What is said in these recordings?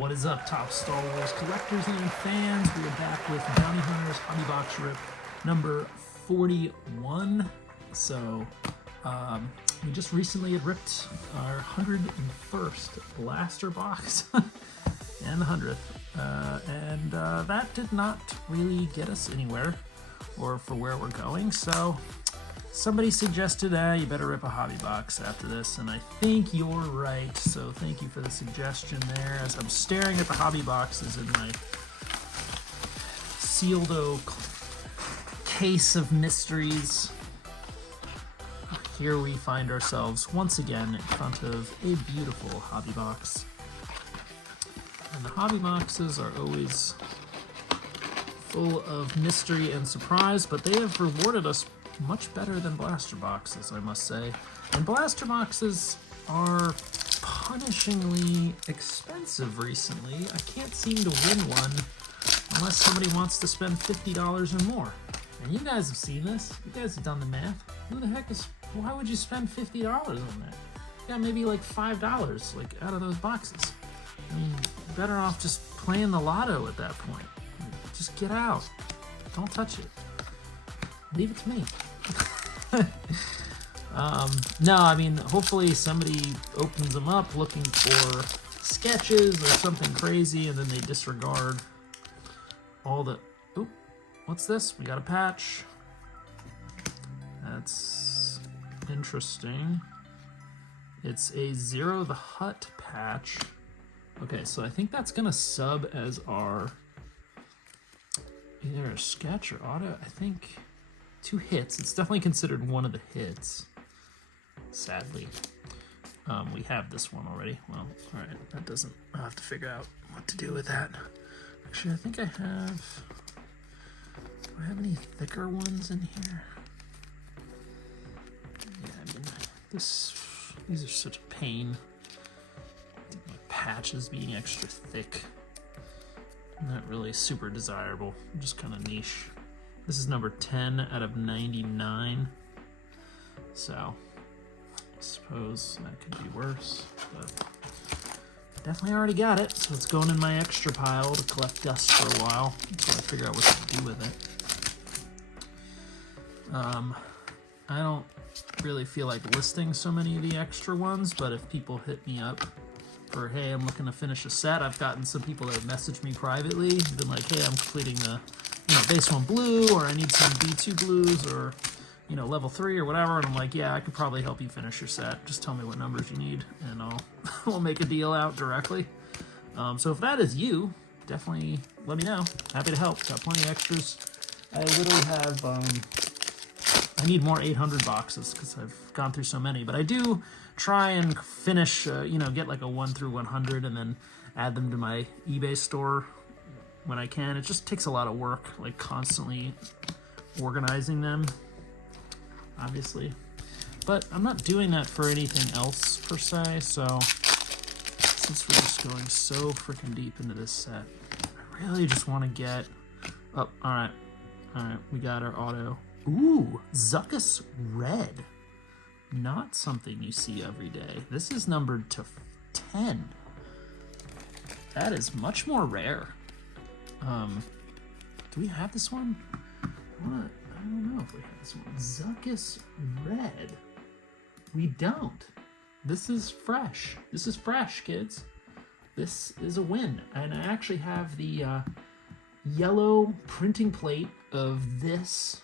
What is up, top Star Wars collectors and fans? We are back with Bounty Hunters Hobby Box Rip number 41. So, we just recently had ripped our 101st blaster box and the 100th. That did not really get us anywhere or for where we're going. So, somebody suggested, you better rip a hobby box after this, and I think you're right. So thank you for the suggestion there. As I'm staring at the hobby boxes in my sealed oak case of mysteries, here we find ourselves once again in front of a beautiful hobby box. And the hobby boxes are always full of mystery and surprise, but they have rewarded us much better than blaster boxes, I must say. And blaster boxes are punishingly expensive recently. I can't seem to win one unless somebody wants to spend $50 or more. And you guys have seen this. You guys have done the math. Why would you spend $50 on that? You got maybe like $5 like out of those boxes. I mean, you're better off just playing the lotto at that point. Just get out. Don't touch it. Leave it to me. No, I mean, hopefully somebody opens them up looking for sketches or something crazy, and then they disregard all the... Oop, what's this? We got a patch. That's interesting. It's a Zero the Hutt patch. Okay, so I think that's gonna sub as our either a sketch or auto. I think 2 hits. It's definitely considered one of the hits, sadly. We have this one already. Well, all right, that doesn't... I'll have to figure out what to do with that. Actually, I think I have... Do I have any thicker ones in here? Yeah, I mean, these are such a pain. My patches being extra thick. Not really super desirable, just kind of niche. This is number 10 out of 99. So, I suppose that could be worse, but definitely already got it, so it's going in my extra pile to collect dust for a while until I figure out what to do with it. I don't really feel like listing so many of the extra ones, but if people hit me up for, hey, I'm looking to finish a set, I've gotten some people that have messaged me privately, been like, hey, I'm completing the base 1 blue, or I need some B2 blues, or, level 3 or whatever, and I'm like, yeah, I could probably help you finish your set. Just tell me what numbers you need, and we'll make a deal out directly. So if that is you, definitely let me know. Happy to help. Got plenty of extras. I literally have, I need more 800 boxes, because I've gone through so many, but I do try and finish, get like a 1 through 100, and then add them to my eBay store when I can. It just takes a lot of work, like constantly organizing them, obviously. But I'm not doing that for anything else per se, so since we're just going so freaking deep into this set, I really just want to get... Oh, alright, we got our auto. Ooh, Zuckuss Red. Not something you see every day. This is numbered to 10. That is much more rare. Do we have this one? I don't know if we have this one. Zuckuss Red. We don't. This is fresh. This is fresh, kids. This is a win. And I actually have the yellow printing plate of this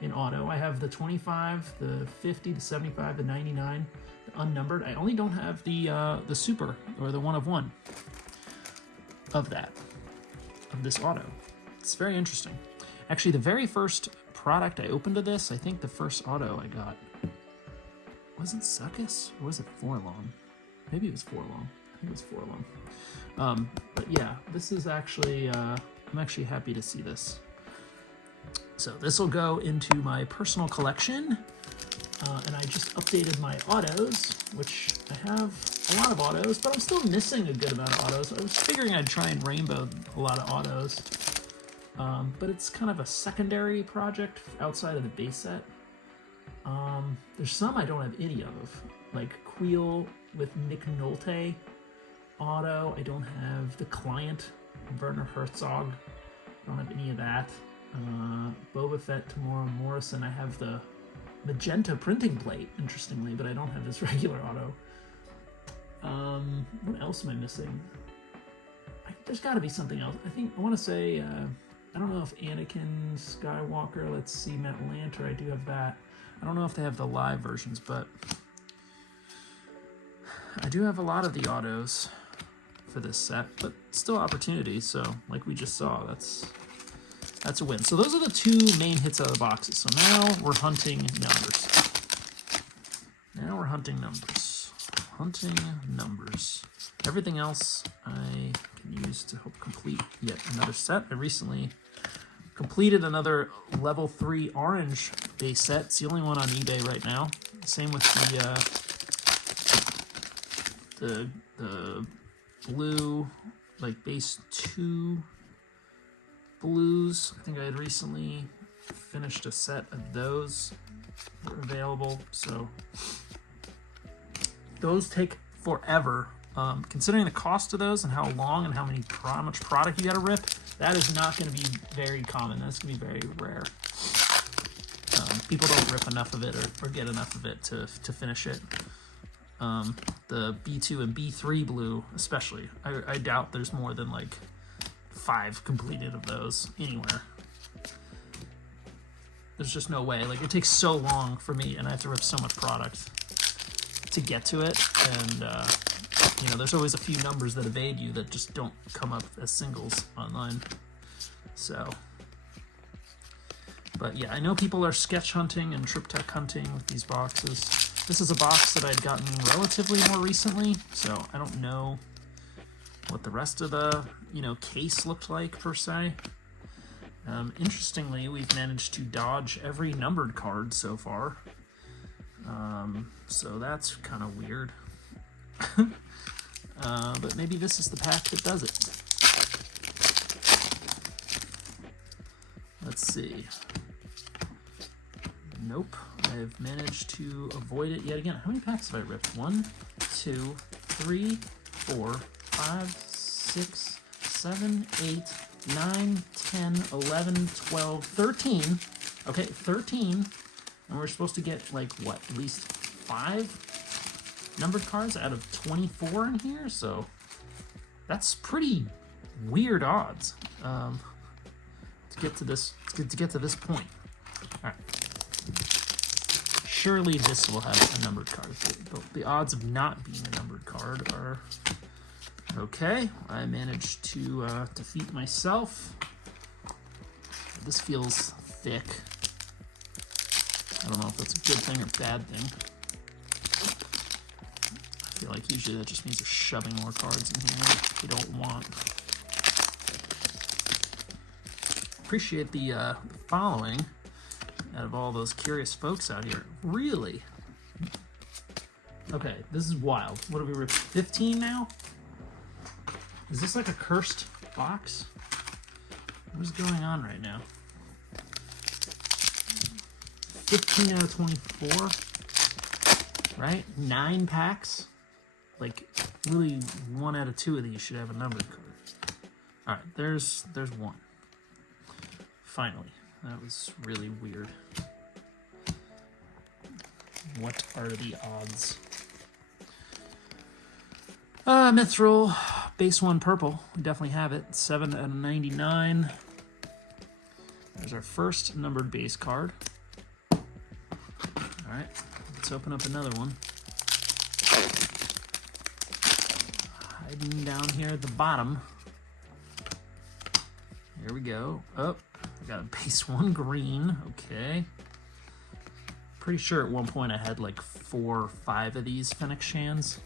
in auto. I have the 25, the 50, the 75, the 99, the unnumbered. I only don't have the super, or the 1 of 1 of this auto. It's very interesting. Actually, the very first product I opened to this, I think the first auto I got, was it Zuckuss or was it Forlong? Maybe it was Forlong. I think it was Forlong. But yeah, this is actually, I'm actually happy to see this. So this will go into my personal collection, and I just updated my autos, which I have a lot of autos, but I'm still missing a good amount of autos. I was figuring I'd try and rainbow a lot of autos, but it's kind of a secondary project outside of the base set. There's some I don't have any of, like Queel with Nick Nolte. auto. I don't have the client, Werner Herzog. I don't have any of that. Boba Fett, Tamora Morrison. I have the magenta printing plate, interestingly, but I don't have this regular auto. What else am I missing? There's got to be something else. I want to say, I don't know if Anakin Skywalker, let's see, Matt Lanter, I do have that. I don't know if they have the live versions, but I do have a lot of the autos for this set, but still opportunity, so like we just saw, that's a win. So those are the two main hits out of the boxes. So now we're hunting numbers. Hunting numbers. Everything else I can use to help complete yet another set. I recently completed another level 3 orange base set. It's the only one on eBay right now. Same with the blue, like base 2 blues. I think I had recently finished a set of those that were available. So those take forever. Considering the cost of those and how long and how much product you got to rip, that is not going to be very common. That's going to be very rare. People don't rip enough of it or get enough of it to finish it. The B2 and B3 blue, especially. I doubt there's more than like 5 completed of those anywhere. There's just no way. Like, it takes so long for me, and I have to rip so much product to get to it, and you know, there's always a few numbers that evade you that just don't come up as singles online. So, but yeah, I know people are sketch hunting and triptych hunting with these boxes. This is a box that I'd gotten relatively more recently, so I don't know what the rest of the, you know, case looked like per se. Interestingly, we've managed to dodge every numbered card so far. So that's kind of weird. But maybe this is the pack that does it. Let's see. Nope. I've managed to avoid it yet again. How many packs have I ripped? 1, 2, 3, 4, 5, 6, 7, 8, 9, 10, 11, 12, 13. Okay, 13. And we're supposed to get, like, what, at least 5 numbered cards out of 24 in here? So that's pretty weird odds to get to this point. All right. Surely this will have a numbered card. The odds of not being a numbered card are okay. I managed to defeat myself. This feels thick. I don't know if that's a good thing or bad thing. I feel like usually that just means you're shoving more cards in here you don't want. Appreciate the following out of all those curious folks out here. Really? Okay, this is wild. What have we ripped? 15 now? Is this like a cursed box? What is going on right now? 15 out of 24, right? 9 packs. Like, really, 1 out of 2 of these should have a numbered card. All right, there's one. Finally, that was really weird. What are the odds? Mithril, base 1 purple. We definitely have it. 7 out of 99. There's our first numbered base card. All right, let's open up another one. Hiding down here at the bottom. Here we go. Oh, I got a base 1 green. Okay. Pretty sure at one point I had like 4 or 5 of these Fennec Shans.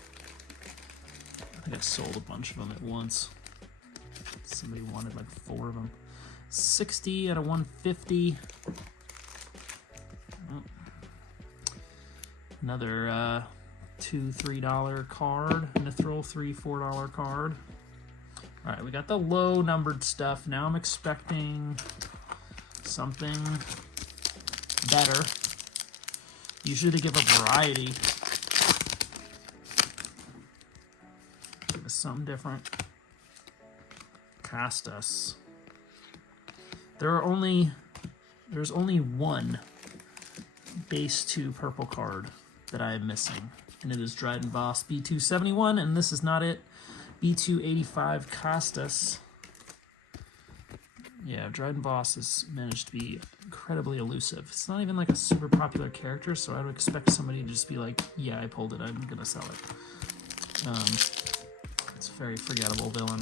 I think I sold a bunch of them at once. Somebody wanted like 4 of them. 60 out of 150. Oh. Another $2, $3 card. Mithril, $3, $4 card. All right, we got the low numbered stuff. Now I'm expecting something better. Usually they give a variety. something different. Castus. There's only one base 2 purple card that I am missing, and it is Dryden Voss B271, and this is not it. B285 Castus. Yeah, Dryden Voss has managed to be incredibly elusive. It's not even like a super popular character, so I would expect somebody to just be like, yeah, I pulled it, I'm gonna sell it. It's a very forgettable villain.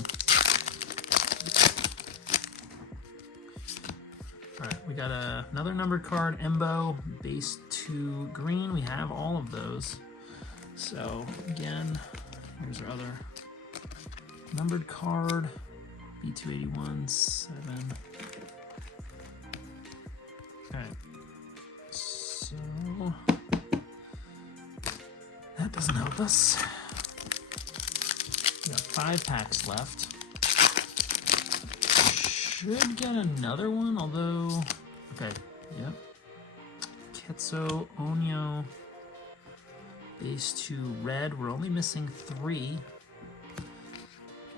Alright, we got another numbered card, Embo, base 2 green. We have all of those. So, again, here's our other numbered card, B281, 7. Alright, so that doesn't help us. We got 5 packs left. Should get another one, although... Okay, yep. Ketso, Onyo, base 2 red. We're only missing 3.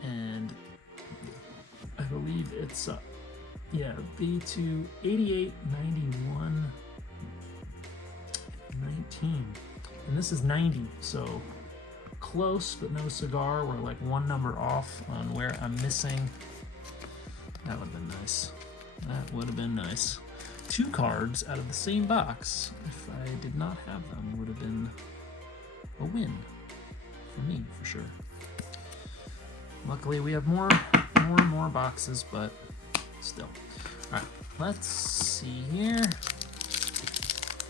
And I believe it's, yeah, B2 88, 91, 19. And this is 90, so close, but no cigar. We're like one number off on where I'm missing. That would have been nice. That would have been nice. 2 cards out of the same box, if I did not have them, would have been a win for me, for sure. Luckily, we have more and more boxes, but still. All right, let's see here.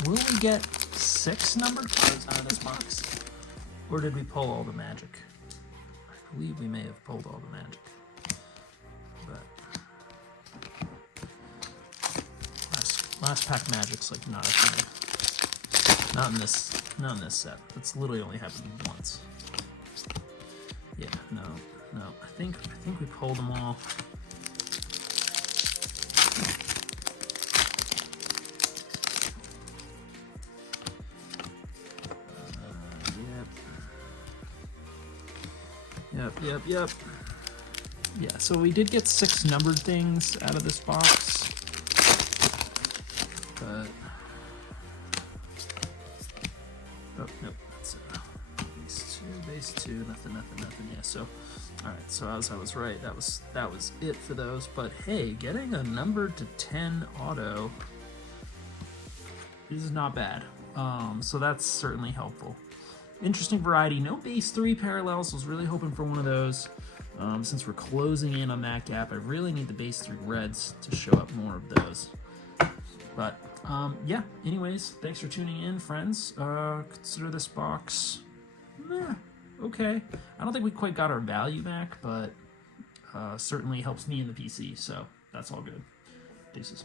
Will we get 6 numbered cards out of this box? Or did we pull all the magic? I believe we may have pulled all the magic. Last pack magic's like not a thing. Not in this set. It's literally only happened once. Yeah, no. I think we pulled them all. Yep. Yeah, so we did get 6 numbered things out of this box. But oh nope, that's base two, nothing. Yeah, so all right, so as I was right, that was it for those. But hey, getting a numbered to 10 auto is not bad. So that's certainly helpful. Interesting variety. No base 3 parallels. Was really hoping for one of those. Since we're closing in on that gap, I really need the base 3 reds to show up more of those. But yeah, anyways, thanks for tuning in, friends. Consider this box okay. I don't think we quite got our value back, but certainly helps me in the PC, so that's all good. Deuces.